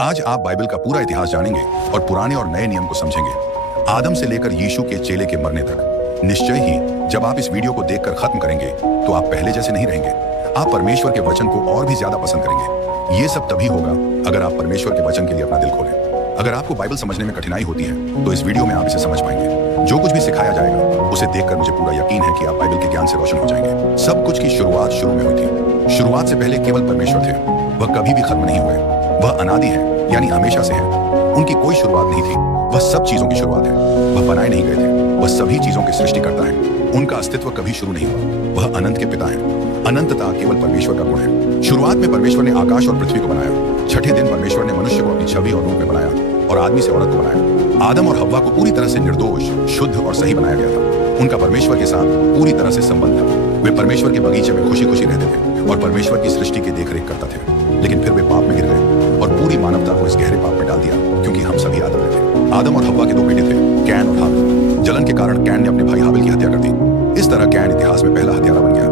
आज आप बाइबल का पूरा इतिहास जानेंगे और पुराने और नए नियम को समझेंगे, आदम से लेकर यीशु के चेले के मरने तक। निश्चय ही जब आप इस वीडियो को देखकर खत्म करेंगे तो आप पहले जैसे नहीं रहेंगे। आप परमेश्वर के वचन को और भी ज्यादा पसंद करेंगे। ये सब तभी होगा अगर आप परमेश्वर के वचन के लिए अपना दिल खोलें। अगर आपको बाइबल समझने में कठिनाई होती है तो इस वीडियो में आप इसे समझ पाएंगे। जो कुछ भी सिखाया जाएगा उसे देखकर मुझे पूरा यकीन है कि आप बाइबल के ज्ञान से रोशन हो जाएंगे। सब कुछ की शुरुआत शुरू में हुई थी। शुरुआत से पहले केवल परमेश्वर थे। वह कभी भी खत्म नहीं हुए। वह अनादि है, यानी हमेशा से है। उनकी कोई शुरुआत नहीं थी। वह सब चीजों की शुरुआत है। वह बनाए नहीं गए थे। वह सभी चीजों की सृष्टि करता है। उनका अस्तित्व कभी शुरू नहीं हुआ। वह अनंत के पिता है। अनंतता केवल परमेश्वर का गुण है। शुरुआत में परमेश्वर ने आकाश और पृथ्वी को बनाया। छठे दिन परमेश्वर ने मनुष्य को अपनी छवि और रूप में बनाया और आदमी से औरत को बनाया। आदम और हव्वा को पूरी तरह से निर्दोष, शुद्ध और सही बनाया गया था। उनका परमेश्वर के साथ पूरी तरह से संबंध था। वे परमेश्वर के बगीचे में खुशी खुशी रहते थे और परमेश्वर की सृष्टि की देखरेख करता थे। लेकिन फिर वे पाप में गिर गए और पूरी मानवता को इस गहरे पाप में डाल दिया, क्योंकि हम सभी आदम में थे। आदम और हव्वा के दो बेटे थे, कैन और हाबिल। जलन के कारण कैन ने अपने भाई हाबिल की हत्या कर दी। इस तरह कैन इतिहास में पहला हत्यारा बन गया।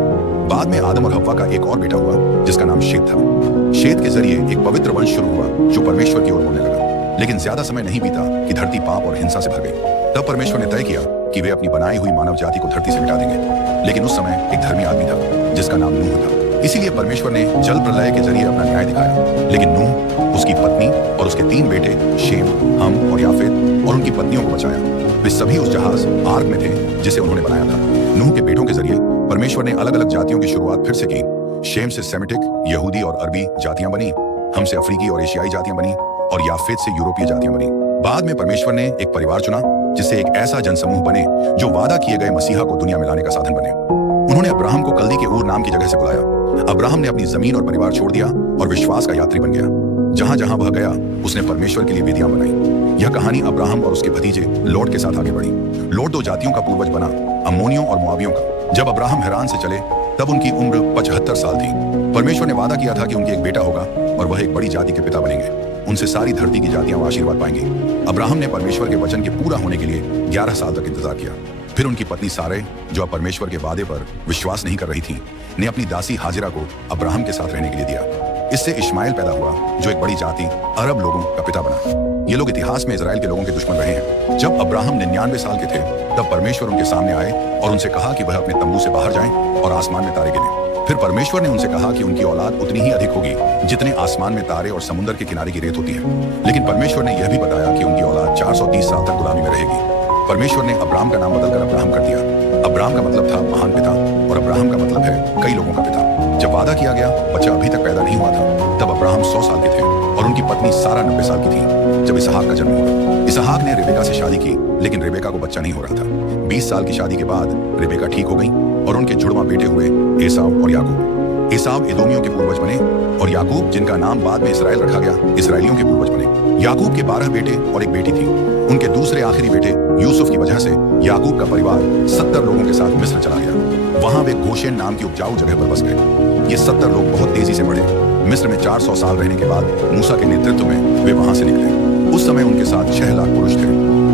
बाद में आदम और हव्वा का एक और बेटा हुआ जिसका नाम शेत था। शेत के जरिए एक पवित्र वंश शुरू हुआ जो परमेश्वर की ओर मुड़ने लगा। लेकिन ज्यादा समय नहीं बीता कि धरती पाप और हिंसा से भर गई। तब परमेश्वर ने तय किया कि वे अपनी बनाई हुई मानव जाति को धरती से मिटा देंगे। लेकिन उस समय एक धर्मी आदमी था जिसका नाम नूह था। इसीलिए परमेश्वर ने जल प्रलय के जरिए अपना न्याय दिखाया। लेकिन नूह, उसकी पत्नी और उसके 3 बेटे शेम, हम और याफेत और उनकी पत्नियों को बचाया। वे सभी उस जहाज आर्क में थे जिसे उन्होंने बनाया था। नूह के बेटों के जरिए परमेश्वर ने अलग अलग जातियों की शुरुआत फिर से की। शेम से सेमिटिक, यहूदी और अरबी जातियां बनी। हम से अफ्रीकी और एशियाई जातियां बनी और याफेत से यूरोपीय जातियां बनी। बाद में परमेश्वर ने एक परिवार चुना जिससे एक ऐसा जनसमूह बने जो वादा किए गए मसीहा को दुनिया में लाने का साधन बने। उन्होंने अब्राहम को कल्दी के ऊर नाम की जगह से बुलाया। अब्राहम ने अपनी जमीन और परिवार छोड़ दिया और विश्वास का यात्री बन गया। जहां जहां वह गया उसने परमेश्वर के लिए वेदियां बनाई। यह कहानी अब्राहम और उसके भतीजे लोट के साथ आगे बढ़ी। लोट 2 जातियों का पूर्वज बना, अम्मोनियों और मोआबियों का। जब अब्राहम हैरान से चले तब उनकी उम्र 75 साल थी। परमेश्वर ने वादा किया था कि उनके एक बेटा होगा और वह एक बड़ी जाति के पिता बनेंगे। उनसे सारी धरती की जातियां आशीर्वाद पाएंगी। अब्राहम ने परमेश्वर के वचन के पूरा होने के लिए 11 साल तक इंतजार किया। फिर उनकी पत्नी सारे, जो अब परमेश्वर के वादे पर विश्वास नहीं कर रही थी, ने अपनी दासी हाजिरा को अब्राहम के साथ रहने के लिए दिया। इससे इश्माइल पैदा हुआ जो एक बड़ी जाति अरब लोगों का पिता बना। ये लोग इतिहास में इजराइल के लोगों के दुश्मन रहे हैं। जब अब्राहम 99 साल के थे तब परमेश्वर उनके सामने आए और उनसे कहा कि वह अपने तंबू से बाहर जाएं और आसमान में तारे गिने। फिर परमेश्वर ने उनसे कहा कि उनकी औलाद उतनी ही अधिक होगी जितने आसमान में तारे और समुद्र के किनारे की रेत होती है। लेकिन परमेश्वर ने यह भी बताया कि उनकी औलाद 430 साल तक गुलामी में रहेगी। परमेश्वर ने अब्राहम का नाम बदलकर अब्राहम कर दिया। अब्राहम का मतलब था महान पिता और अब्राहम का मतलब है कई लोगों का पिता। जब वादा किया गया बच्चा अभी तक पैदा नहीं हुआ था तब अब्राहम 100 साल के थे और उनकी पत्नी सारा 90 साल की थी जब इसहाक का जन्म हुआ। इसहाक ने रेबेका से शादी की, लेकिन रेबेका को बच्चा नहीं हो रहा था। 20 साल की शादी के बाद रेबेका ठीक हो गई और उनके जुड़वा बेटे हुए एसाव और याकूब। एसाव एदोमियों के पूर्वज बने और याकूब, जिनका नाम बाद में इसराइल रखा गया, इसराइलियों के पूर्वज बने। याकूब के 12 बेटे और एक बेटी थी। उनके दूसरे आखिरी बेटे यूसुफ की वजह से याकूब का परिवार 70 लोगों के साथ मिस्र चला गया। वहां वे गोशेन नाम की उपजाऊ जगह पर बस गए। ये 70 लोग बहुत तेजी से बढ़े। मिस्र में 400 साल रहने के बाद मूसा के नेतृत्व में वे वहां से निकले। उस समय उनके साथ 6 लाख पुरुष थे।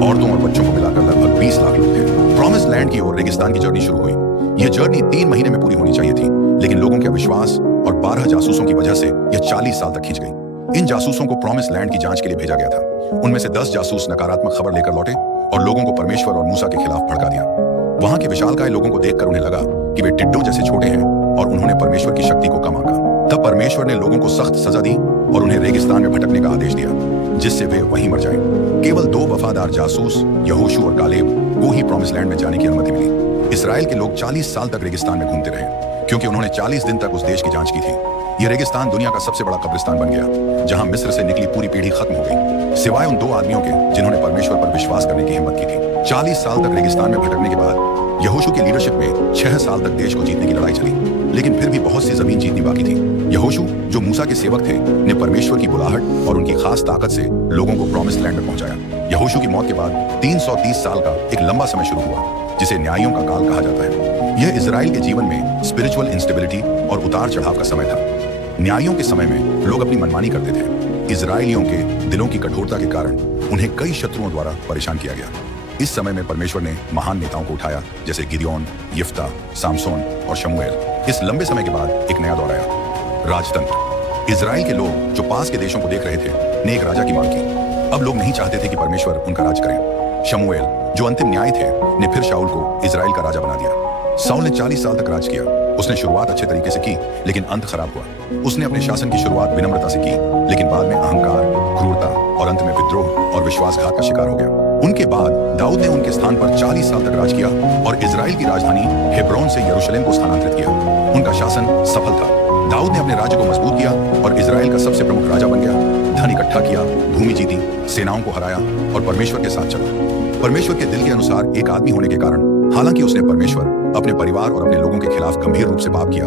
औरतों और बच्चों को मिलाकर लगभग 20 लाख लोग थे। प्रॉमिस लैंड की ओर रेगिस्तान की जर्नी शुरू हुई। यह जर्नी 3 महीने में पूरी होनी चाहिए थी, लेकिन लोगों के अविश्वास और 12 जासूसों की वजह से यह 40 साल तक खींच गई। इन जासूसों को प्रॉमिस लैंड की जांच के लिए भेजा गया था। उनमें से 10 जासूस नकारात्मक खबर लेकर लौटे और लोगों को परमेश्वर और मूसा के खिलाफ भड़का दिया। वहां के विशालकाय लोगों को देखकर उन्हें लगा कि वे टिड्डों जैसे छोटे हैं और उन्होंने परमेश्वर की शक्ति को कम आंका। तब परमेश्वर ने लोगों को सख्त सजा दी और उन्हें रेगिस्तान में भटकने का आदेश दिया, जिससे वे वहीं मर जाएं। केवल 2 वफादार जासूस, यहोशू और कालेब, को ही प्रॉमिस लैंड में जाने की अनुमति मिली। इसराइल के लोग 40 साल तक रेगिस्तान में घूमते रहे, क्योंकि उन्होंने 40 दिन तक उस देश की जांच की थी। यह रेगिस्तान दुनिया का सबसे बड़ा कब्रिस्तान बन गया, जहां मिस्र से निकली पूरी पीढ़ी खत्म हो गई, सिवाय उन 2 आदमियों के जिन्होंने परमेश्वर पर विश्वास करने की हिम्मत की थी। 40 साल तक रेगिस्तान में भटकने के बाद यहोशू की लीडरशिप में 6 साल तक देश को जीतने की लड़ाई चली, लेकिन फिर भी बहुत सी जमीन जीतनी बाकी थी। यहोशू, जो मूसा के सेवक थे, ने परमेश्वर की बुलाहट और उनकी खास ताकत से लोगों को प्रॉमिस लैंड में पहुंचाया। यहोशू की मौत के बाद 330 साल का एक लंबा समय शुरू हुआ, जिसे न्यायों का काल कहा जाता है। यह इजराइल के जीवन में स्पिरिचुअल इंस्टेबिलिटी और उतार चढ़ाव का समय था। न्यायों के समय में लोग अपनी मनमानी करते थे। इजराइलियों के दिलों की कठोरता के कारण उन्हें कई शत्रुओं द्वारा परेशान किया गया। इस समय में परमेश्वर ने महान नेताओं को उठाया, जैसे गिदयोन, यिफ्ता, सामसोन और शमूएल। इस लंबे समय के बाद एक नया दौर आया, राजतंत्र। इजराइल के लोग जो पास के देशों को देख रहे थे ने एक राजा की मांग की। अब लोग नहीं चाहते थे कि परमेश्वर उनका राज करें। शमूएल जो अंतिम न्याय थे ने फिर शाऊल को इजराइल का राजा बना दिया। शाऊल ने 40 साल तक राज किया। उसने शुरुआत अच्छे तरीके से की, लेकिन अंत खराब हुआ। उसने अपने शासन की शुरुआत विनम्रता से की, लेकिन बाद में अहंकार, क्रूरता और अंत में विद्रोह और विश्वासघात का शिकार हो गया। उनके बाद दाऊद ने उनके स्थान पर 40 साल तक राज किया और इजराइल की राजधानी हेब्रोन से यरूशलेम को स्थानांतरित किया। उनका शासन सफल था। दाऊद ने अपने राज्य को मजबूत किया और इजराइल का सबसे प्रमुख राजा बन गया। धन इकट्ठा किया, भूमि जीती, सेनाओं को हराया और परमेश्वर के साथ चला। परमेश्वर के दिल के अनुसार एक आदमी होने के कारण हालांकि उसने परमेश्वर, अपने परिवार और अपने लोगों के खिलाफ गंभीर रूप से पाप किया,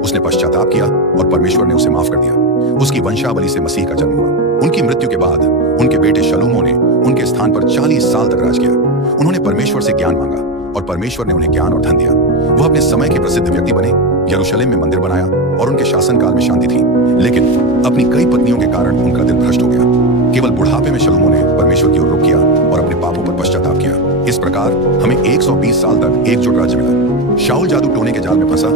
उसने पश्चाताप किया और परमेश्वर ने उसे माफ कर दिया। उसकी वंशावली से मसीह का जन्म हुआ। उनकी मृत्यु के बाद उनके बेटे शलूमो ने उनके स्थान पर 40 साल तक राज किया। उन्होंने परमेश्वर से ज्ञान मांगा और परमेश्वर ने उन्हें ज्ञान और धन दिया। वह अपने समय के प्रसिद्ध व्यक्ति बने, यरूशलेम में मंदिर बनाया और उनके शासनकाल में शांति थी। लेकिन अपनी कई पत्नियों के कारण उनका दिल भ्रष्ट हो गया। केवल बुढ़ापे में शलूमो ने परमेश्वर की ओर रुख किया और अपने पापों पर पश्चाताप किया। इस प्रकार हमें 120 साल तक एकजुट राज्य मिला। शाऊल जादू टोने के जाल में फंसा,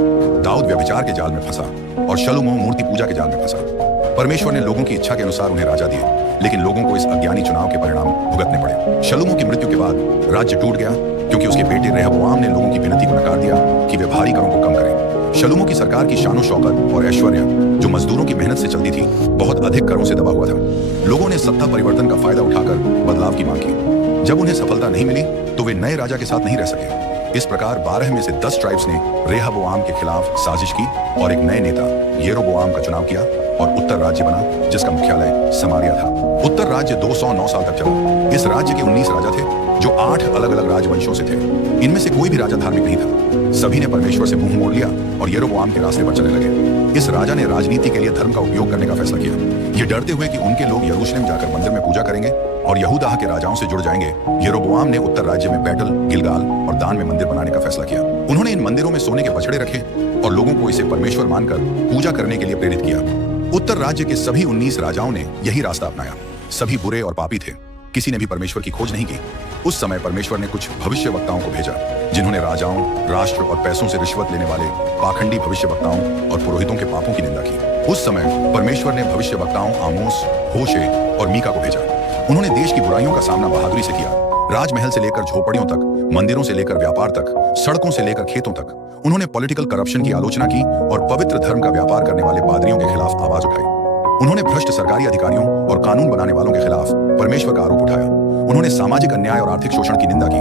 दाऊद व्यभिचार के जाल में फंसा और शलूमो मूर्ति पूजा के जाल में फंसा। परमेश्वर ने लोगों की इच्छा के अनुसार उन्हें राजा दिए, लेकिन लोगों को इस अज्ञानी चुनाव के परिणाम भुगतने पड़े। शलूमो की मृत्यु के बाद राज्य टूट गया क्योंकि उसके बेटे रेहबोआम ने लोगों की विनती को नकार दिया कि वे भारी करों को कम करें। शलूमो की सरकार की शानो शौकत और ऐश्वर्य, जो मजदूरों की मेहनत से चलती थी, बहुत अधिक करों से दबा हुआ था। लोगों ने सत्ता परिवर्तन का फायदा उठाकर बदलाव की मांग की। जब उन्हें सफलता नहीं मिली तो वे नए राजा के साथ नहीं रह सके। इस प्रकार 12 में से 10 ट्राइब्स ने रेहबोआम के खिलाफ साजिश की और एक नए नेता येरोबोआम का चुनाव किया और उत्तर राज्य बना, जिसका मुख्यालय समारिया था। उत्तर राज्य 209 साल तक चला। इस राज्य के 19 राजा थे जो 8 अलग अलग राजवंशों से थे। इनमें से कोई भी राजा धार्मिक नहीं था। सभी ने परमेश्वर से मुंह मोड़ लिया और येरोबोआम के रास्ते पर चलने लगे। इस राजा ने राजनीति के लिए धर्म का उपयोग करने का फैसला किया। ये डरते हुए कि उनके लोग यरूशलेम जाकर मंदिर में पूजा करेंगे और यहूदा के राजाओं से जुड़ जाएंगे, येरोबोआम ने उत्तर राज्य में बैतल, गिलगाल और दान में मंदिर बनाने का फैसला किया। उन्होंने इन मंदिरों में सोने के बछड़े रखे और लोगों को इसे परमेश्वर मानकर पूजा करने के लिए प्रेरित किया। उत्तर राज्य के सभी 19 राजाओं ने यही रास्ता अपनाया। सभी बुरे और पापी थे। किसी ने भी परमेश्वर की खोज नहीं की। उस समय परमेश्वर ने कुछ भविष्यवक्ताओं को भेजा, जिन्होंने राजाओं, राष्ट्र और पैसों से रिश्वत लेने वाले पाखंडी भविष्यवक्ताओं और पुरोहितों के पापों की निंदा की। उस समय परमेश्वर ने भविष्यवक्ताओं आमोस, होशे और मीका को भेजा। उन्होंने देश की बुराइयों का सामना बहादुरी से किया। राजमहल से लेकर झोपड़ियों तक, मंदिरों से लेकर व्यापार तक, सड़कों से लेकर खेतों तक उन्होंने पॉलिटिकल करप्शन की आलोचना की और पवित्र धर्म का व्यापार करने वाले पादरियों के खिलाफ आवाज उठाई। उन्होंने भ्रष्ट सरकारी अधिकारियों और कानून बनाने वालों के खिलाफ परमेश्वर का आरोप उठाया। उन्होंने सामाजिक अन्याय और आर्थिक शोषण की निंदा की।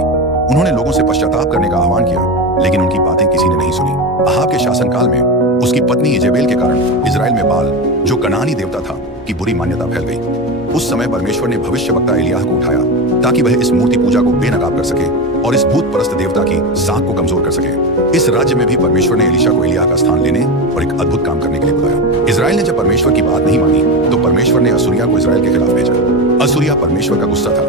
उन्होंने लोगों से पश्चाताप करने का आह्वान किया, लेकिन उनकी बातें किसी ने नहीं सुनी। अहाब के शासनकाल में उसकी पत्नी इजेबेल के कारण इजराइल में बाल, जो कनानी देवता था, की बुरी मान्यता फैल गई। उस समय परमेश्वर ने भविष्यवक्ता एलियाह को उठाया ताकि वह इस मूर्ति पूजा को बेनकाब कर सके और इस भूत परस्त देवता की साख को कमजोर कर सके। इस राज्य में भी परमेश्वर ने एलीशा को एलियाह का स्थान लेने और एक अद्भुत काम करने के लिए बुलाया। इजराइल ने जब परमेश्वर की बात नहीं मानी तो परमेश्वर ने असूरिया को इजराइल के खिलाफ भेजा। असूरिया परमेश्वर का गुस्सा था,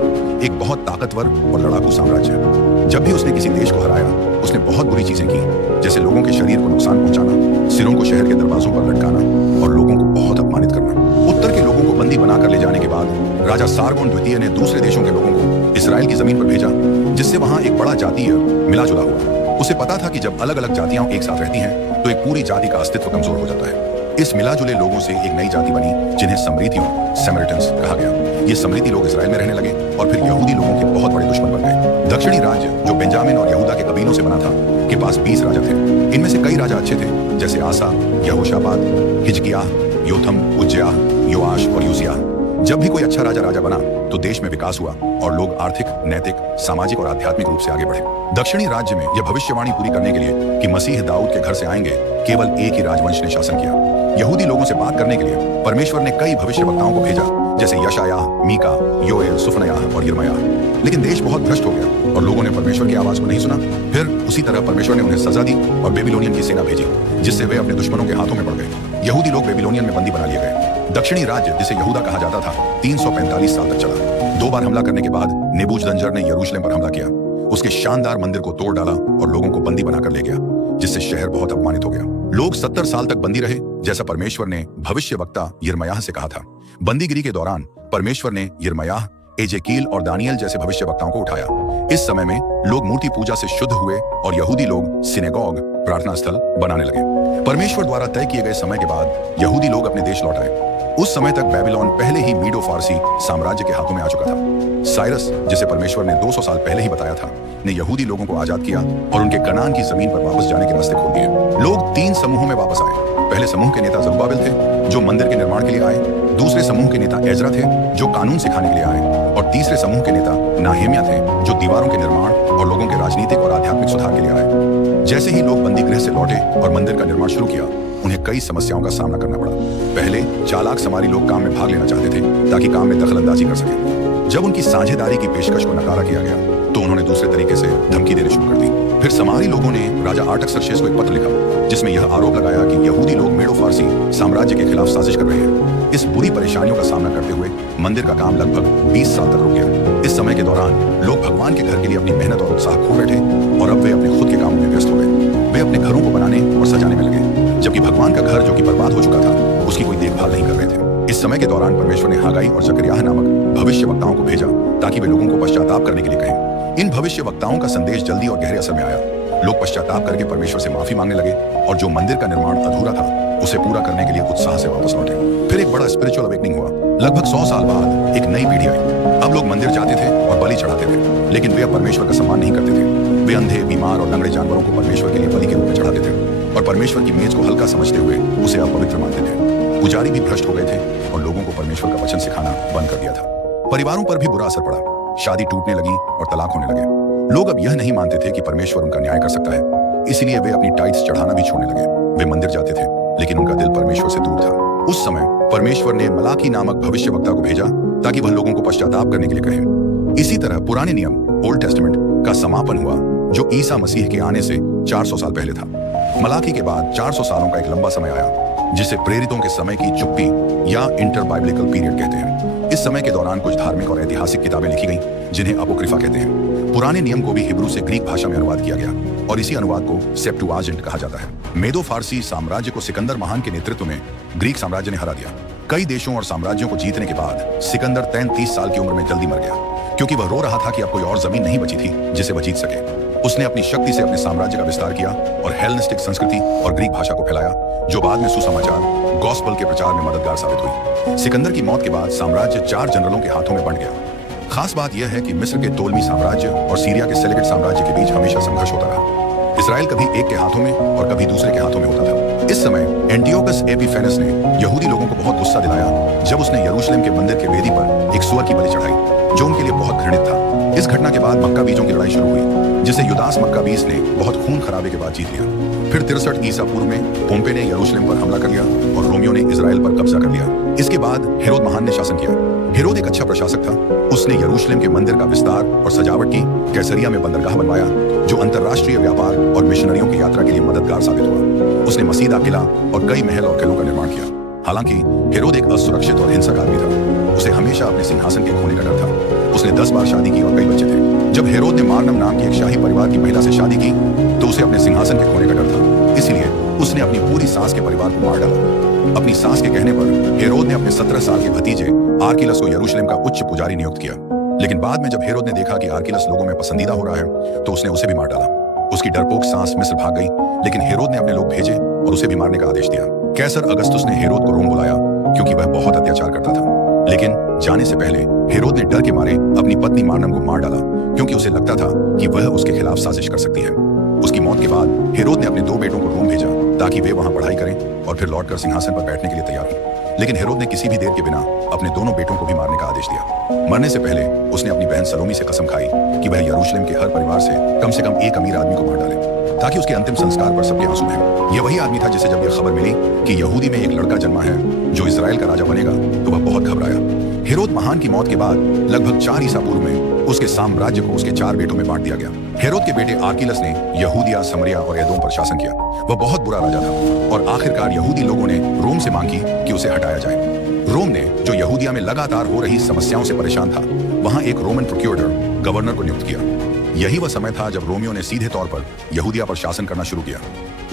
एक बहुत ताकतवर और लड़ाकू साम्राज्य। जब भी उसने किसी देश को हराया, उसने बहुत बुरी चीजें की, जैसे लोगों के शरीर को नुकसान पहुंचाना, सिरों को शहर के दरवाजों पर लटकाना और लोगों को बहुत अपमानित करना। उत्तर के लोगों को बंदी बनाकर ले जाने के बाद राजा सारगोन द्वितीय ने दूसरे देशों के लोगों को इस्राएल की जमीन पर भेजा, जिससे वहां एक बड़ा जातीय मिलाजुला हुआ। उसे पता था कि जब अलग अलग जातियां एक साथ रहती हैं तो एक पूरी जाति का अस्तित्व कमजोर हो जाता है। इस मिलाजुले लोगों से एक नई जाति बनी जिन्हें समरीथियों, सैमरिटन्स कहा गया। ये समरीथी लोग इस्राएल में रहने लगे और फिर यहूदी लोगों के बहुत बड़े दुश्मन बन गए। दक्षिणी राज्य, जो बेंजामिन और यहूदा के कबीलों से बना था, के पास 20 राजा थे। इनमें से कई राजा अच्छे थे, जैसे आसा, यहोशापात, हिजकिय्याह, योथम, उज्जियाह, योआश और यूसियाह। जब भी कोई अच्छा राजा बना तो देश में विकास हुआ और लोग आर्थिक, नैतिक, सामाजिक और आध्यात्मिक रूप से आगे बढ़े। दक्षिणी राज्य में यह भविष्यवाणी पूरी करने के लिए कि मसीह दाऊद के घर से आएंगे, केवल एक ही राजवंश ने शासन किया। यहूदी लोगों से बात करने के लिए परमेश्वर ने कई भविष्यवक्ताओं को भेजा, जैसे यशायाह, मीका, योएल, सुफनयाह और यिर्मयाह। लेकिन देश बहुत भ्रष्ट हो गया और लोगों ने परमेश्वर की आवाज को नहीं सुना। फिर उसी तरह परमेश्वर ने उन्हें सजा दी और बेबीलोनियन की सेना भेजी, जिससे वे अपने दुश्मनों के हाथों में पड़ गए। यहूदी लोग बेबीलोनियन में बंदी बना लिए गए। दक्षिणी राज्य, जिसे यहूदा कहा जाता था, 345 साल तक चला। 2 बार हमला करने के बाद नेबूजरदान ने यरूशलेम पर हमला किया। उसके शानदार मंदिर को तोड़ डाला और लोगों को बंदी बनाकर ले गया, जिससे शहर बहुत अपमानित हो गया। लोग 70 साल तक बंदी रहे, जैसा परमेश्वर ने भविष्यवक्ता यिर्मयाह से कहा था। बंदीगिरी के दौरान परमेश्वर ने यिर्मयाह, एजेकील और दानियल जैसे भविष्यवक्ताओं को उठाया। इस समय में लोग मूर्ति पूजा से शुद्ध हुए और यहूदी लोग सिनेगॉग प्रार्थना स्थल बनाने लगे। परमेश्वर द्वारा तय किए गए समय के बाद यहूदी लोग अपने देश लौट आए। उस समय तक बेबीलोन पहले ही मीडो फारसी साम्राज्य के हाथों में आ चुका था। साइरस, जिसे परमेश्वर ने 200 साल पहले ही बताया था, ने यहूदी लोगों को आजाद किया और उनके कनान की जमीन पर वापस जाने के रास्ते खोल दिए। लोग 3 समूहों में वापस आए। पहले समूह के नेता जरुब्बाबिल थे, जो मंदिर के निर्माण के लिए आए। दूसरे समूह के नेता एजरा थे, जो कानून सिखाने के लिए आए। और तीसरे समूह के नेता नाहेमिया थे, जो दीवारों के निर्माण और लोगों के राजनीतिक और आध्यात्मिक सुधार के लिए आए। जैसे ही लोग बंदी गृह से लौटे और मंदिर का निर्माण शुरू किया, उन्हें कई समस्याओं का सामना करना पड़ा। पहले चालाक समारी लोग काम में भाग लेना चाहते थे ताकि काम में दखलंदाजी कर सकें। जब उनकी साझेदारी की पेशकश को नकारा किया गया तो उन्होंने दूसरे तरीके से धमकी देनी शुरू कर दी। फिर समारी लोगों ने राजा आर्टक्सर्क्सेस को एक पत्र लिखा जिसमें यह आरोप लगाया कि यहूदी लोग मेडो फारसी साम्राज्य के खिलाफ साजिश कर रहे हैं। इस बुरी परेशानियों का सामना करते हुए मंदिर का काम लगभग 20 साल तक रुक गया। इस समय के दौरान लोग भगवान के घर के लिए अपनी मेहनत और उत्साह खो बैठे और अब वे अपने खुद के कामों में व्यस्त हो गए। वे अपने घरों को बनाने और सजाने में लगे, जबकि भगवान का घर जो कि बर्बाद हो चुका था उसकी कोई देखभाल नहीं कर रहे थे। इस समय के दौरान परमेश्वर ने हागाई और जकरियाह नामक भविष्यवक्ताओं को भेजा ताकि वे लोगों को पश्चाताप करने के लिए कहें। इन भविष्यवक्ताओं का संदेश जल्दी और गहरे असर में आया। लोग पश्चाताप करके परमेश्वर से माफी मांगने लगे और जो मंदिर का निर्माण अधूरा था उसे पूरा करने के लिए उत्साह से वापस लौटे। फिर एक बड़ा स्पिरिचुअल अवेकनिंग हुआ। लगभग 100 साल बाद एक नई पीढ़ी आई। अब लोग मंदिर जाते थे और बलि चढ़ाते थे, लेकिन वे अब परमेश्वर का सम्मान नहीं करते थे। वे अंधे, बीमार और लंगड़े जानवरों को परमेश्वर के लिए बलि के रूप में चढ़ाते थे और परमेश्वर की मेज को हल्का समझते हुए उसे अपवित्र मानते थे। पुजारी भी भ्रष्ट हो गए थे और लोगों को परमेश्वर का वचन सिखाना बंद कर दिया था। परिवारों पर भी बुरा असर पड़ा। शादी टूटने लगी और तलाक होने लगे। लोग अब यह नहीं मानते थे कि परमेश्वर उनका न्याय कर सकता है, इसलिए वे अपनी टाइट्स चढ़ाना भी छोड़ने लगे। वे मंदिर जाते थे, लेकिन उनका दिल परमेश्वर से दूर था। उस समय परमेश्वर ने मलाकी नामक भविष्यवक्ता को भेजा ताकि वह लोगों को पश्चाताप करने के लिए कहे। इसी तरह पुराने नियम ओल्ड टेस्टामेंट का समापन हुआ, जो ईसा मसीह के आने से 400 साल पहले था। मलाकी के बाद 400 सालों का एक लंबा समय आया जिसे प्रेरितों के समय की चुप्पी या इंटर बाइबलिकल पीरियड कहते हैं। इस समय के दौरान कुछ धार्मिक और ऐतिहासिक किताबें लिखी गईं, जिन्हें अपोक्रिफा कहते हैं। पुराने नियम को भी हिब्रू से ग्रीक भाषा में अनुवाद किया गया और इसी अनुवाद को सेप्टुआजिंट कहा जाता है। मेदो फारसी साम्राज्य को सिकंदर महान के नेतृत्व में ग्रीक साम्राज्य ने हरा दिया। कई देशों और साम्राज्यों को जीतने के बाद सिकंदर 33 साल की उम्र में जल्दी मर गया, क्योंकि वह रो रहा था कि अब कोई और जमीन नहीं बची थी जिसे वह जीत सके। उसने अपनी शक्ति से अपने साम्राज्य का विस्तार किया और हेलेनिस्टिक संस्कृति और ग्रीक भाषा को फैलाया, जो बाद में सुसमाचार गॉस्पेल के प्रचार में मददगार साबित हुई। सिकंदर की मौत के बाद साम्राज्य 4 जनरलों के हाथों में बंट गया। खास बात यह है कि मिस्र के तोलमी साम्राज्य और सीरिया के सेलेकिड साम्राज्य के बीच हमेशा संघर्ष होता रहा। इसराइल कभी एक के हाथों में और कभी दूसरे के हाथों में होता था। इस समय एंटियोकस एपिफेनस ने यहूदी लोगों को बहुत गुस्सा दिलाया जब उसने यरूशलेम के मंदिर के वेदी पर एक सुअर की बलि चढ़ाई, जो उनके लिए बहुत घृणित था। इस घटना के बाद मक्का बीजों की लड़ाई शुरू हुई, जिसे युदास मक्का बीज ने बहुत खून खराबे के बाद जीत लिया। फिर 63 ईसा पूर्व में पोम्पे ने यरूशलेम पर हमला कर लिया और रोमियो ने इजराइल पर कब्जा कर लिया। इसके बाद हेरोद महान ने शासन किया। हेरोद एक अच्छा प्रशासक था। उसने यरूशलेम के मंदिर का विस्तार और सजावट की, कैसरिया में बंदरगाह बनवाया, जो अंतर्राष्ट्रीय व्यापार और मिशनरियों की यात्रा के लिए मददगार साबित हुआ। उसने मसीदा किला और कई महल और किलों का निर्माण किया। हालांकि हेरोद एक असुरक्षित और हिंसक आदमी था। उसे हमेशा अपने सिंहासन के खोने का डर था। उसने 10 बार शादी की और कई बच्चे थे। जब हेरोद ने मार्नम नाम की एक शाही परिवार की महिला से शादी की तो उसे अपने सिंहासन के खोने का डर था। इसलिए उसने अपनी पूरी सास के परिवार को मार डाला। अपनी सास के कहने पर हेरोद ने अपने 17 साल के भतीजे आर्किलस को यरूशलेम का उच्च पुजारी नियुक्त किया। लेकिन बाद में जब हेरोद ने देखा कि आर्किलस लोगों में पसंदीदा हो रहा है तो उसने उसे भी मार डाला। उसकी डरपोक सास मिस्र भाग गई, लेकिन हेरोद ने अपने लोग भेजे और उसे भी मारने का आदेश दिया। कैसर अगस्तुस ने हेरोद को रोम बुलाया क्योंकि वह बहुत अत्याचार करता था। लेकिन जाने से पहले हेरोद ने डर के मारे अपनी पत्नी मार्नम को मार डाला, क्योंकि उसे लगता था कि वह उसके खिलाफ साजिश कर सकती है। उसकी मौत के बाद हेरोद ने अपने 2 बेटों को रोम भेजा ताकि वे वहां पढ़ाई करें और फिर लौटकर सिंहासन पर बैठने के लिए तैयार हों। लेकिन हेरोद ने किसी भी देर के बिना अपने दोनों बेटों को भी मारने का आदेश दिया। मरने से पहले उसने अपनी बहन सलोमी से कसम खाई कि वह यरूशलेम के हर परिवार से कम एक अमीर आदमी को मार डाले, ताकि उसके अंतिम संस्कार पर सबके आंसू बहें। यह वही आदमी था जिसे जब यह खबर मिली कि यहूदी में एक लड़का जन्मा है जो इजराइल का राजा बनेगा, तो वह बहुत घबराया। हेरोद महान की मौत के बाद लगभग 4 ईसा पूर्व में उसके साम्राज्य को उसके 4 बेटों में बांट दिया गया। हेरोद के बेटे आर्किलस ने यहूदिया, समरिया और एदोम पर शासन किया। वह बहुत बुरा राजा था और आखिरकार यहूदी लोगों ने रोम से मांगी कि उसे हटाया जाए। रोम ने, जो यहूदिया में लगातार हो रही समस्याओं से परेशान था, वहां एक रोमन प्रोक्योरर गवर्नर को नियुक्त किया। यही वह समय था जब रोमियो ने सीधे तौर पर यहूदिया पर शासन करना शुरू किया।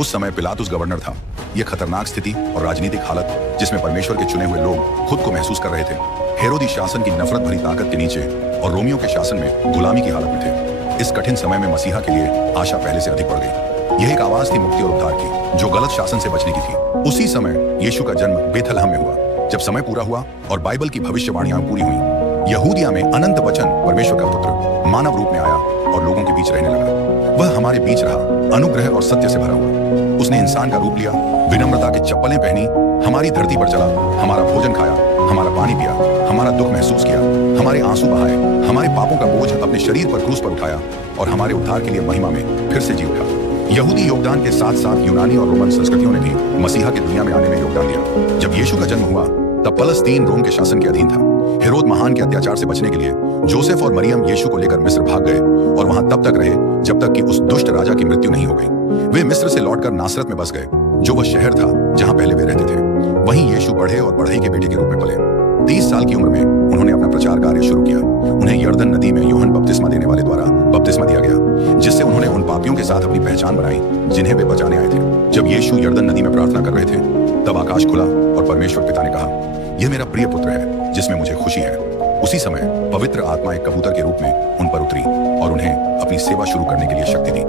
उस समय पिलातुस गवर्नर था। यह खतरनाक स्थिति और राजनीतिक हालत जिसमें परमेश्वर के चुने हुए लोग खुद को महसूस कर रहे थे, हेरोदी शासन की नफरत भरी ताकत के नीचे और रोमियो के शासन में गुलामी की हालत में थे। इस कठिन समय में मसीहा के लिए आशा पहले से अधिक बढ़ गई। यह एक आवाज थी मुक्ति और उद्धार की, जो गलत शासन से बचने की थी। उसी समय यीशु का जन्म बेथलहम में हुआ। जब समय पूरा हुआ और बाइबल की भविष्यवाणियां पूरी हुई, यहूदिया में अनंत वचन परमेश्वर का पुत्र मानव रूप में आया और लोगों के बीच रहने लगा। वह हमारे बीच रहा, अनुग्रह और सत्य से भरा हुआ। उसने इंसान का रूप लिया, विनम्रता की चप्पलें पहनी, हमारी धरती पर चला, हमारा भोजन खाया, हमारा पानी पिया, हमारा दुख महसूस किया, हमारे आंसू बहाए, हमारे पापों का बोझ अपने शरीर पर क्रूस पर उठाया और हमारे उद्धार के लिए महिमा में फिर से जी उठा। यहूदी योगदान के साथ साथ यूनानी और रोमन संस्कृतियों ने भी मसीहा की दुनिया में आने में योगदान दिया। जब यीशु का जन्म हुआ तब फलस्तीन रोम के शासन के अधीन था। हेरोद महान के अत्याचार से बचने के लिए जोसेफ और मरियम यीशु को लेकर मिस्र भाग गए और वहां तब तक रहे जब तक कि उस दुष्ट राजा की मृत्यु नहीं हो गई। वे मिस्र से लौटकर नासरत में बस गए, जो वह शहर था जहां पहले वे रहते थे। वहीं यीशु बढ़े और बढ़ई के बेटे के रूप में पले। 30 साल की उम्र में उन्होंने अपना प्रचार कार्य शुरू किया। उन्हें यर्दन नदी में यूहन्ना बपतिस्मा देने वाले द्वारा बपतिस्मा दिया गया, जिससे उन्होंने उन पापियों के साथ अपनी पहचान बनाई जिन्हें वे बचाने आए थे। जब यीशु यर्दन नदी में प्रार्थना कर रहे थे, तब आकाश खुला और परमेश्वर पिता ने कहा, यह मेरा प्रिय पुत्र है जिसमें मुझे खुशी है। उसी समय पवित्र आत्मा एक कबूतर के रूप में उन पर उतरी और उन्हें अपनी सेवा शुरू करने के लिए शक्ति दी।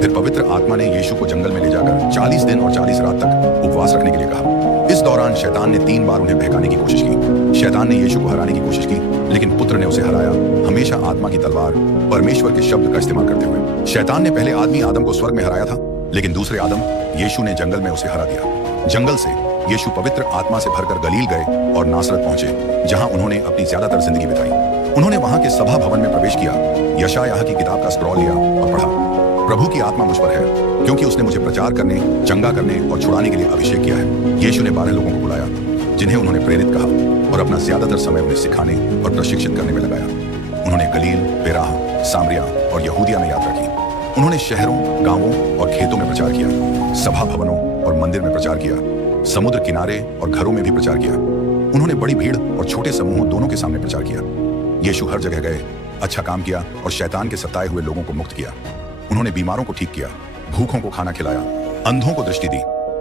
फिर पवित्र आत्मा ने यीशु को जंगल में ले जाकर 40 दिन और 40 रात तक उपवास रखने के लिए कहा। इस दौरान शैतान ने 3 बार उन्हें बहकाने की कोशिश की। शैतान ने यीशु को हराने की कोशिश की, लेकिन पुत्र ने उसे हराया, हमेशा आत्मा की तलवार परमेश्वर के शब्द का इस्तेमाल करते हुए। शैतान ने पहले आदमी आदम को स्वर्ग में हराया था, लेकिन दूसरे आदम यीशु ने जंगल में उसे हरा दिया। जंगल से यीशु पवित्र आत्मा से भरकर गलील गए और नासरत पहुंचे, जहां उन्होंने अपनी ज्यादातर जिंदगी बिताई। उन्होंने वहां के सभा भवन में प्रवेश किया, यशायाह की किताब का स्क्रॉल लिया और पढ़ा, प्रभु की आत्मा मुझ पर है, क्योंकि उसने मुझे प्रचार करने, चंगा करने और छुड़ाने के लिए अभिषेक किया है। यीशु ने 12 लोगों को बुलाया, जिन्हें उन्होंने प्रेरित कहा, और अपना ज्यादातर समय उन्हें सिखाने और प्रशिक्षित करने में लगाया। उन्होंने गलील, बेराह, सामरिया और यहूदिया में यात्रा की। उन्होंने शहरों, गांवों और खेतों में प्रचार किया, सभा भवनों और मंदिर में प्रचार किया, समुद्र किनारे और घरों में भी प्रचार किया। उन्होंने बड़ी भीड़ और छोटे समूहों दोनों के सामने प्रचार किया। यीशु हर जगह गए, अच्छा काम किया और शैतान के सताए हुए लोगों को मुक्त किया। उन्होंने बीमारों को ठीक किया, भूखों को खाना खिलाया, अंधों को दृष्टि दी,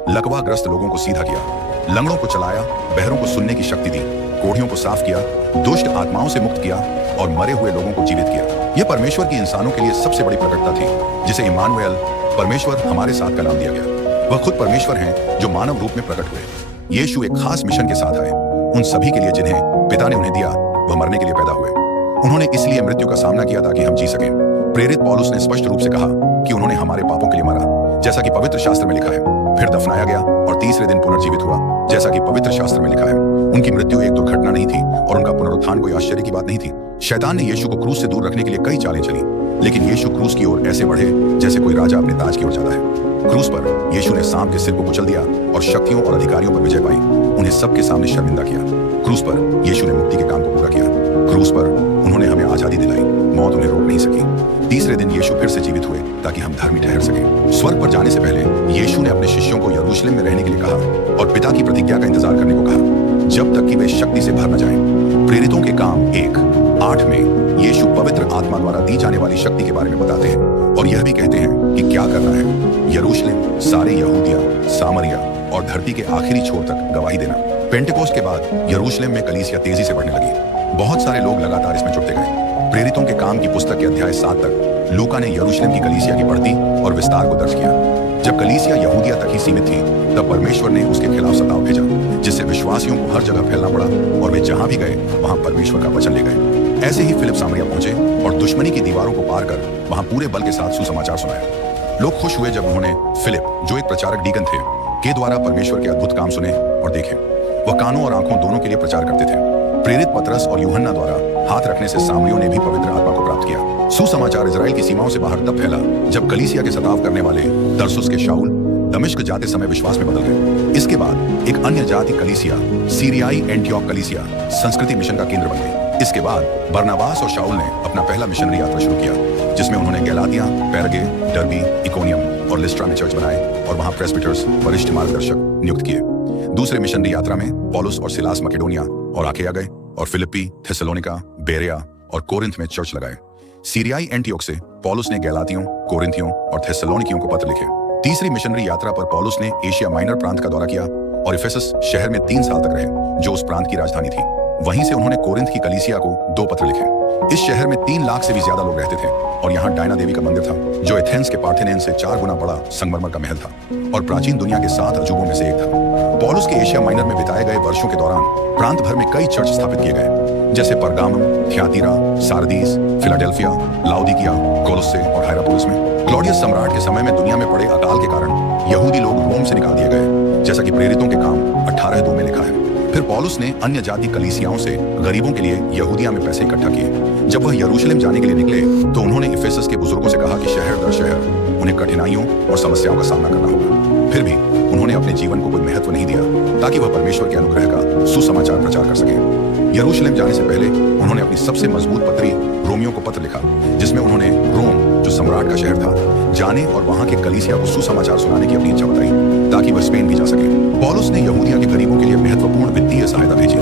लकवाग्रस्त लोगों को सीधा किया, लंगड़ों को चलाया, बहरों को सुनने की शक्ति दी, कोढ़ियों को साफ किया, दुष्ट आत्माओं से मुक्त किया और मरे हुए लोगों को जीवित किया। यह परमेश्वर की इंसानों के लिए सबसे बड़ी प्रकटता थी, जिसे इम्मानुएल, परमेश्वर हमारे साथ का नाम दिया गया। वह खुद परमेश्वर हैं जो मानव रूप में प्रकट हुए। यीशु एक खास मिशन के साथ आए, उन सभी के लिए जिन्हें पिता ने उन्हें दिया, वह मरने के लिए पैदा हुए। उन्होंने इसलिए मृत्यु का सामना किया ताकि हम जी सकें। प्रेरित पौलुस ने स्पष्ट रूप से कहा कि उन्होंने हमारे पापों के लिए मरा, जैसा कि पवित्र शास्त्र में लिखा है। फिर दफनाया गया और तीसरे दिन पुनर्जीवित हुआ, जैसा कि पवित्र शास्त्र में लिखा है। उनकी मृत्यु एक दुर्घटना नहीं थी और उनका पुनरुत्थान कोई आश्चर्य की बात नहीं थी। शैतान ने यीशु को क्रूस से दूर रखने के लिए कई चालें चली, लेकिन यीशु क्रूस की ओर ऐसे बढ़े जैसे कोई राजा अपने ताज की ओर जाता है। क्रूस पर यीशु ने सांप के सिर को कुचल दिया और शक्तियों और अधिकारियों पर विजय पाई, उन्हें सबके सामने शर्मिंदा किया। क्रूस पर यीशु ने मुक्ति के काम को पूरा किया। क्रूस पर उन्होंने हमें आजादी दिलाई, मौत उन्हें रोक नहीं सकी। तीसरे दिन यीशु फिर से जीवित हुए ताकि हम धर्मी ठहर सकें। स्वर्ग पर जाने से पहले यीशु ने अपने शिष्यों को यरूशलेम में रहने के लिए कहा और पिता की प्रतिज्ञा का इंतजार करने को कहा, जब तक कि वे शक्ति से भर न जाएं। प्रेरितों के काम 1:8 में यीशु पवित्र आत्मा द्वारा दी जाने वाली शक्ति के बारे में बताते हैं और यह भी कहते हैं कि क्या करना है। यरूशलेम, सारे यहूदिया, सामरिया और धरती के आखिरी छोर तक गवाही देना। पेंटेकोस्ट के बाद यरूशलेम में कलीसिया तेजी से बढ़ने लगी। बहुत सारे लोग लगातार इसमें जुड़ते गए। प्रेरितों के काम की पुस्तक के अध्याय 7 तक लूका ने यरूशलेम की कलीसिया की बढ़ती और विस्तार को दर्ज किया। जब कलीसिया यहूदिया तक ही सीमित थी, तब परमेश्वर ने उसके खिलाफ सताव भेजा, जिससे विश्वासियों को हर जगह फैलना पड़ा और वे जहां भी गए वहां परमेश्वर का वचन ले गए। ऐसे ही फिलिप सामरिया पहुंचे और दुश्मनी की दीवारों को पार कर वहां पूरे बल के साथ सुसमाचार सुनाया। लोग खुश हुए जब उन्होंने फिलिप, जो एक प्रचारक डीकन थे, के द्वारा परमेश्वर के अद्भुत काम सुने और देखे। वह कानों और आंखों दोनों के लिए प्रचार करते थे। प्रेरित पतरस और यूहन्ना द्वारा हाथ रखने से सामरियों ने भी पवित्र आत्मा को प्राप्त किया। सुसमाचार इजराइल की सीमाओं से बाहर तब फैला जब कलीसिया के सताव करने वाले तरसुस के शाऊल दमिश्क जाते समय विश्वास में बदल गए। इसके बाद एक अन्य जाति कलीसिया, सीरियाई एंटियोक कलीसिया, संस्कृति मिशन का केंद्र बन गई। इसके बाद बरनबास और शाऊल ने अपना पहला मिशनरी यात्रा शुरू किया, जिसमें उन्होंने गलातिया, पेरगे, डर्बी, इकोनियम और लिस्ट्रा में चर्च बनाए और वहां प्रेस्बिटर्स, वरिष्ठ मार्गदर्शक नियुक्त किए। दूसरे मिशनरी यात्रा में पौलुस और सिलास मकेडोनिया और आखिया गए और फिलिप्पी, थेसलोनिका, बेरिया और कोरिंथ में चर्च लगाए। सीरियाई एंटियोक से पौलुस ने गलातियों, कोरिंथियों और थेसलोनिकियों को पत्र लिखे। तीसरी मिशनरी यात्रा पर पौलुस ने एशिया माइनर प्रांत का दौरा किया और इफेसस शहर में 3 साल तक रहे, जो उस प्रांत की राजधानी थी। वहीं से उन्होंने कोरिंथ की कलीसिया को 2 पत्र लिखे। इस शहर में 3 लाख से भी ज्यादा लोग रहते थे और यहाँ डायना देवी का मंदिर था, जो एथेंस के पार्थेनोन से 4 गुना बड़ा संगमरमर का महल था और प्राचीन दुनिया के 7 अजूबों में से एक था। पौलुस के एशिया माइनर में बिताए गए वर्षों के दौरान प्रांत भर में कई चर्च स्थापित किए गए, जैसे परगामम, थियातीरा, सारदीस, फिलाडेल्फिया, लाउदिकिया, कोलोस्से और हायरापोलिस में। क्लॉडियस सम्राट के समय में दुनिया में पड़े अकाल के कारण यहूदी लोग रोम से निकाल दिए गए, जैसा कि प्रेरितों के काम 18:2 में लिखा है। फिर पौलुस ने अन्य जाति कलीसियाओं से गरीबों के लिए यहूदिया में पैसे इकट्ठा किए। जब वह यरूशलेम जाने के लिए निकले तो उन्होंने इफेसस के बुजुर्गों से कहा कि शहर दर शहर उन्हें कठिनाइयों और समस्याओं का सामना करना होगा। फिर भी उन्होंने अपने जीवन को कोई महत्व नहीं दिया ताकि वह परमेश्वर के अनुग्रह का सुसमाचार प्रचार कर सके। यरूशलेम जाने से पहले उन्होंने अपनी सबसे मजबूत पत्री रोमियो को पत्र लिखा, जिसमें उन्होंने रोम, जो सम्राट का शहर था, जाने और वहां के कलीसिया को सुसमाचार सुनाने की अपनी इच्छा बताई ताकि वह स्पेन भी जा सके। पौलुस ने यहूदिया के गरीबों के लिए महत्वपूर्ण वित्तीय सहायता भेजी।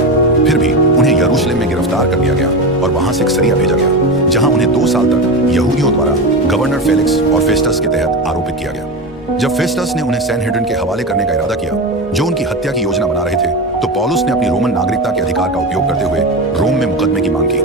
फिर भी उन्हें यरूशलेम में गिरफ्तार कर लिया गया और वहां से सरिया भेजा गया, जहां उन्हें 2 साल तक यहूदियों द्वारा गवर्नर फेलिक्स और फेस्टस के तहत आरोपित किया गया। जब फेस्टस ने उन्हें सैनहेड्रिन के हवाले करने का इरादा किया, जो उनकी हत्या की योजना बना रहे थे, तो पौलुस ने अपनी रोमन नागरिकता के अधिकार का उपयोग करते हुए रोम में मुकदमे की मांग की।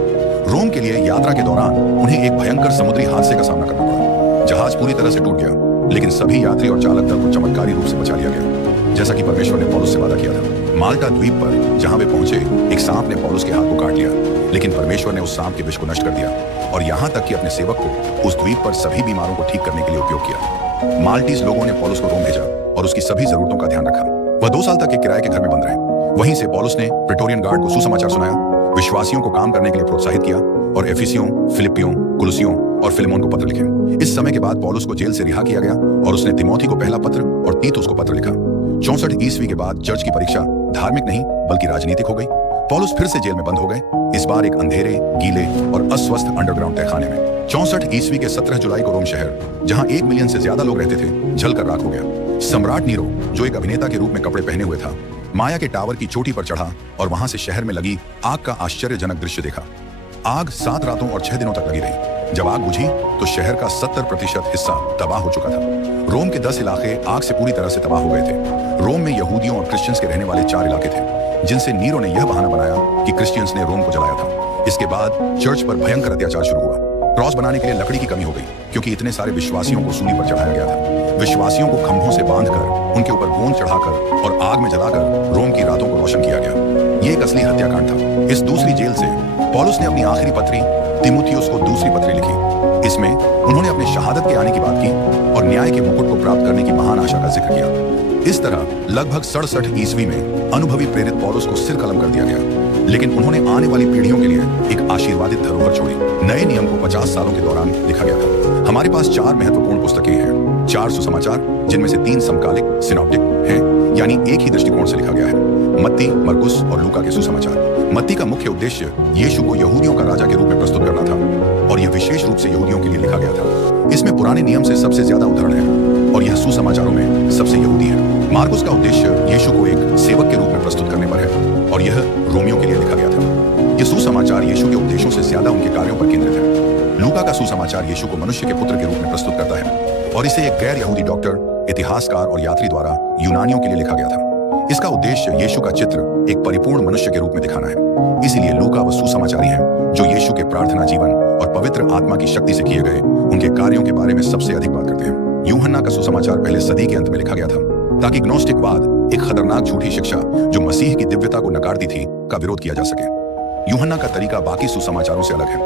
रोम के लिए यात्रा के दौरान उन्हें एक भयंकर समुद्री हादसे का सामना करना पड़ा। जहाज पूरी तरह से टूट गया, लेकिन सभी यात्री और चालक दल को चमत्कारी रूप से बचा लिया गया, जैसा कि परमेश्वर ने पौलुस से वादा किया था। माल्टा द्वीप पर जहां वे पहुंचे, एक सांप ने पौलुस के हाथ को काट लिया, लेकिन परमेश्वर ने उस सांप के विष को नष्ट कर दिया और यहां तक कि अपने सेवक को उस द्वीप पर सभी बीमारों को ठीक करने के लिए उपयोग किया। माल्टीज लोगों ने पौलुस को रोम भेजा और उसकी सभी जरूरतों का ध्यान रखा। वह 2 साल तक एक किराए के घर में बंद रहे। वहीं से पौलुस ने प्रेटोरियन गार्ड को सुसमाचार सुनाया, विश्वासियों को काम करने के लिए प्रोत्साहित किया और एफिसियों, फिलिपियों, कुलुसियों और फिलेमोन को पत्र लिखे। इस समय के बाद पौलुस को जेल से रिहा किया गया और उसने तिमोथी को पहला पत्र और तीतुस को पत्र लिखा। 64 ईस्वी के बाद चर्च की परीक्षा धार्मिक नहीं बल्कि राजनीतिक हो गई। पौलुस फिर से जेल में बंद हो गए, इस बार एक अंधेरे, गीले और अस्वस्थ अंडरग्राउंड तहखाने में। 64 ईस्वी के 17 जुलाई को रोम शहर, जहां 1 मिलियन से ज्यादा लोग रहते थे, जलकर राख हो गया। सम्राट नीरो, जो एक अभिनेता के रूप में कपड़े पहने हुए था, माया के टावर की चोटी पर चढ़ा और वहां से शहर में लगी आग का आश्चर्यजनक दृश्य देखा। आग 7 रातों और 6 दिनों तक लगी रही। जब आग बुझी तो शहर का 70% हिस्सा तबाह हो चुका था। रोम के 10 इलाके आग से पूरी तरह से तबाह हो गए थे। रोम में यहूदियों और क्रिश्चियंस के रहने वाले 4 इलाके थे, जिनसे नीरो ने यह बहाना बनाया कि क्रिश्चियंस ने रोम को जलाया था। इसके बाद चर्च पर भयंकर अत्याचार शुरू हुआ। क्रॉस बनाने के लिए लकड़ी की कमी हो गई, क्योंकि इतने सारे विश्वासियों को सूली पर चढ़ाया गया था। विश्वासियों को खंभों से बांधकर, उनके ऊपर गोंद चढ़ाकर और आग में जलाकर रोम की रातों को रोशन किया गया। ये एक असली हत्याकांड था। इस दूसरी जेल से पौलुस ने अपनी आखिरी पत्री तिमुथियुस को दूसरी पत्री लिखी। इसमें उन्होंने अपने शहादत के आने की बात की और न्याय के मुकुट को प्राप्त करने की महान आशा का जिक्र किया। इस तरह लगभग 67 ईस्वी में अनुभवी प्रेरित पौलुस को सिर कलम कर दिया गया, लेकिन उन्होंने आने वाली पीढ़ियों के लिए एक आशीर्वादित धरोहर छोड़ी। नए नियम को 50 सालों के दौरान लिखा गया था। हमारे पास 4 महत्वपूर्ण पुस्तकें हैं, 4 सुसमाचार, जिनमें से 3 समकालिक सिनॉप्टिक हैं, यानी एक ही दृष्टिकोण से लिखा गया है। मत्ती, मरकुस और लूका के सुसमाचार। मत्ती का मुख्य उद्देश्य यीशु को यहूदियों का राजा के रूप में प्रस्तुत करना था और यह विशेष रूप से यहूदियों के लिए लिखा गया था। इसमें पुराने नियम से सबसे ज्यादा उदाहरण है और यह सुसमाचारों में सबसे यहूदी है। मार्कुस का उद्देश्य यीशु को एक सेवक के रूप में प्रस्तुत करने पर है और यह रोमियों के लिए लिखा गया था। यह सुसमाचार यीशु के उपदेशों से ज्यादा उनके कार्यों पर केंद्रित है। लूका का सुसमाचार यीशु को मनुष्य के पुत्र के रूप में प्रस्तुत करता है और इसे एक गैर यहूदी डॉक्टर, इतिहासकार और यात्री द्वारा यूनानियों के लिए लिखा गया था। इसका उद्देश्य यीशु का चित्र एक परिपूर्ण मनुष्य के रूप में दिखाना है। इसीलिए लूका वह सुसमाचारी है जो यीशु के प्रार्थना जीवन और पवित्र आत्मा की शक्ति से किए गए उनके कार्यों के बारे में सबसे अधिक बात करते हैं। यूहन्ना का सुसमाचार पहले सदी के अंत में लिखा गया था ताकि ग्नोस्टिकवाद, एक खतरनाक झूठी शिक्षा जो मसीह की दिव्यता को नकारती थी, का विरोध किया जा सके। यूहन्ना का तरीका बाकी सुसमाचारों से अलग है।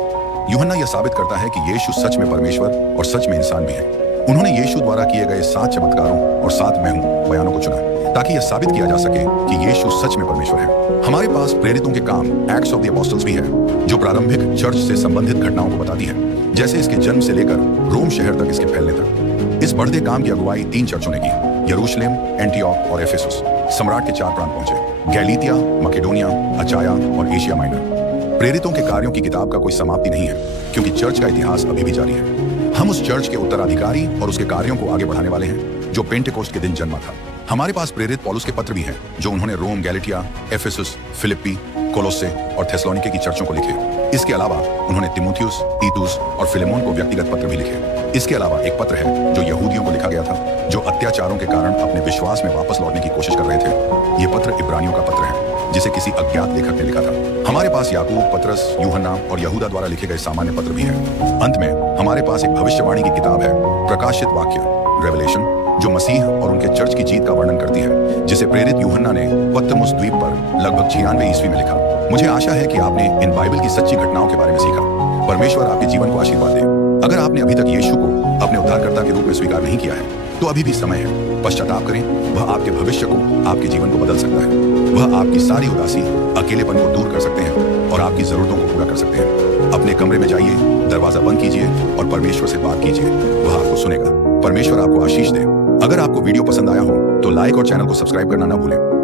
यूहन्ना यह साबित करता है कि यीशु सच में परमेश्वर और सच में इंसान भी है। उन्होंने यीशु द्वारा किए गए 7 चमत्कारों और 7 मैं हूं बयानों को चुना ताकि यह साबित किया जा सके कि यीशु सच में परमेश्वर है। हमारे पास प्रेरितों के काम, एक्ट्स ऑफ द अपोस्टल्स भी है, जो प्रारंभिक चर्च से संबंधित घटनाओं को बताती है, जैसे इसके जन्म से लेकर रोम शहर तक इसके फैलने तक। इस बढ़ते काम की अगुवाई 3 चर्चों ने की, यरूशलेम, एंटियोक और एफेसुस। सम्राट के 4 प्रांत पहुंचे, गैलीतिया, मकेडोनिया, अचाया और एशिया माइनर। प्रेरितों के कार्यों की किताब का कोई समाप्ति नहीं है, क्योंकि चर्च का इतिहास अभी भी जारी है। हम उस चर्च के उत्तराधिकारी और उसके कार्यों को आगे बढ़ाने वाले हैं जो पेंटेकोस्ट के दिन जन्मा था। हमारे पास प्रेरित पौलुस के पत्र भी हैं जो उन्होंने रोम, गैलेटिया, एफेसुस, फिलिप्पी, कोलोसे और थेसलोनिके की चर्चों को लिखे। इसके अलावा उन्होंने तिमुथियुस, तीतुस और फिलेमोन को व्यक्तिगत पत्र भी लिखे। इसके अलावा एक पत्र है जो यहूदियों को लिखा गया था जो अत्याचारों के कारण अपने विश्वास में वापस लौटने की कोशिश कर रहे थे। ये पत्र इब्रानियों का पत्र है। जिसे किसी अज्ञात लेखक ने लिखा था। हमारे पास याकूब, पतरस, यूहन्ना और यहूदा द्वारा लिखे गए सामान्य पत्र भी हैं। अंत में हमारे पास एक भविष्यवाणी की किताब है, प्रकाशित वाक्य, रेवलेशन, जो मसीह और उनके चर्च की जीत का वर्णन करती है, जिसे प्रेरित यूहन्ना ने पतमोस द्वीप पर लगभग 96 ईस्वी में लिखा। मुझे आशा है कि आपने इन बाइबल की सच्ची घटनाओं के बारे में सीखा। परमेश्वर आपके जीवन को आशीर्वाद दे। अगर आपने अभी तक यीशु को अपने उद्धारकर्ता के रूप में स्वीकार नहीं किया है, तो अभी भी समय है। पश्चाताप करें, वह आपके भविष्य को, आपके जीवन को बदल सकता है। वह आपकी सारी उदासी, अकेलेपन को दूर कर सकते हैं और आपकी जरूरतों को पूरा कर सकते हैं। अपने कमरे में जाइए, दरवाजा बंद कीजिए और परमेश्वर से बात कीजिए। वह आपको सुनेगा। परमेश्वर आपको आशीष दे। अगर आपको वीडियो पसंद आया हो तो लाइक और चैनल को सब्सक्राइब करना ना भूलें।